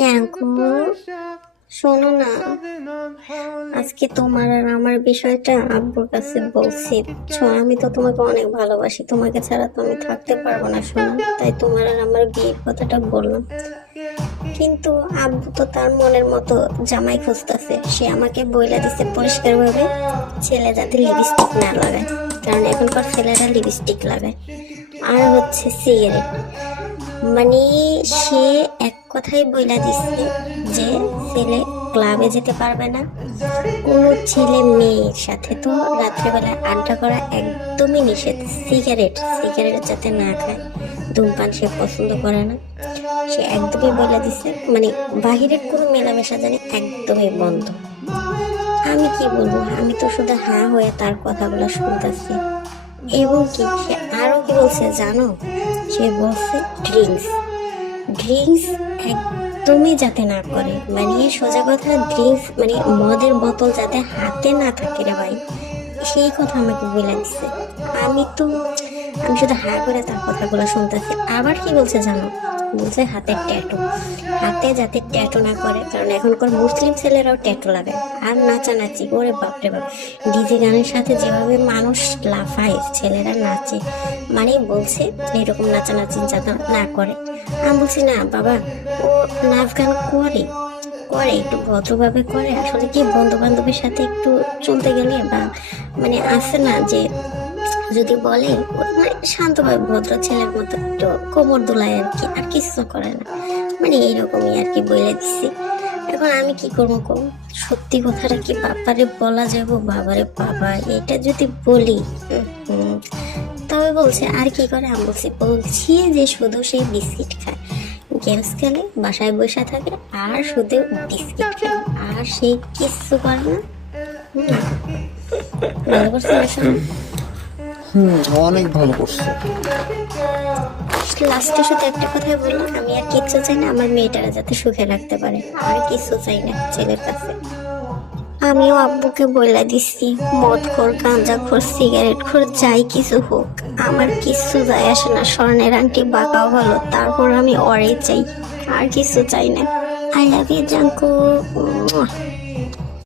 জাঙ্কু, শোনো না, আজকে তোমার আর আমার বিষয়টা আব্বুর কাছে বলছি। আমি তো তোমাকে অনেক ভালোবাসি, তোমাকে ছাড়া তো আমি থাকতে পারবো না শোনো। তাই তোমার আর আমার বিয়ের কথাটা বললাম। কিন্তু আব্বু তো তার মনের মতো জামাই খুঁজতেছে। সে আমাকে বইলা দিছে পরিষ্কার ভাবে, ছেলে যাতে লিপস্টিক না লাগায়, কারণ এখনকার ছেলেরা লিপস্টিক লাগায়। আর হচ্ছে সিগারেট, মানে সে এক কথাই বইলা দিচ্ছে যে ছেলে ক্লাবে যেতে পারবে না, কোনো ছেলে মেয়ের সাথে তো রাত্রেবেলা আড্ডা করা একদমই নিষেধ। সিগারেট সিগারেট যাতে না খায়, ধূমপান সে পছন্দ করে না। সে একদমই বলে দিছে, মানে বাহিরের কোনো মেলামেশা জানি একদমই বন্ধ। আমি কি বলবো, আমি তো শুধু হাঁ হয়ে তার কথাগুলো শুনতেছি। এবং কি সে আরো কি বলছে জানো, সে বলছে ড্রিঙ্কস ড্রিঙ্কস একদমই যাতে না করে, মানে সোজা কথা ড্রিঙ্কস মানে মদের বোতল যাতে হাতে না থাকে রে ভাই, সেই কথা আমাকে বলে দিচ্ছে। আমি শুধু হা করে তার কথাগুলো শুনতেছি। আবার কি বলছে জানো, বলছে হাতের ট্যাটু, হাতে যাতে ট্যাটু না করে, কারণ এখনকার মুসলিম ছেলেরাও ট্যাটু লাগায়। আর নাচানাচি, ওরে বাপরে বাপ, ডিজে গানের সাথে যেভাবে মানুষ লাফায়, ছেলেরা নাচে, মানে বলছে এরকম নাচানাচি যাতে না করে। আমি বলছি না বাবা, ও নাচ গান করে করে একটু ভদ্রভাবে করে। আসলে কি বন্ধু বান্ধবের সাথে একটু চলতে গেলে বা মানে আছে না যে যদি বলে মানে শান্তভাবে ভদ্র ছেলের মতো একটু কোমর দোলায় আর কি, আর কিছু করে না, মানে এইরকমই আর কি বলে দিচ্ছি। এখন আমি কি করবো কম, সত্যি কথাটা কি বাবারে বলা যাবো? বাবারে বাবা, এটা যদি বলি তবে বলছে আর কি করে। আমি বলছি যে শুধু সেই বিস্কিট খায়, গেমস খেলে, বাসায় বসে থাকে, আর শুধু বিস্কিট খায়, আর সেই কিচ্ছু করে না। ভালো করছে না? অনেক ভালো করছে। লাস্টে শুধু একটা কথাই বললাম, আমি আর কিচ্ছু চাই না, আমার মেয়েটারা যাতে সুখে রাখতে পারে, আর কিছু চাই না ছেলের কাছে। আমিও আব্বুকে বলে দিচ্ছি, মদ খোর, গাঁজা খোর, সিগারেট খোর, যাই কিছু হোক, আমার কিছু যায় আসে না। স্বর্ণের আংটি বাঁকাও ভালো, তারপর আমি ওরে চাই, আর কিছু চাই না। I love you জাঙ্কু।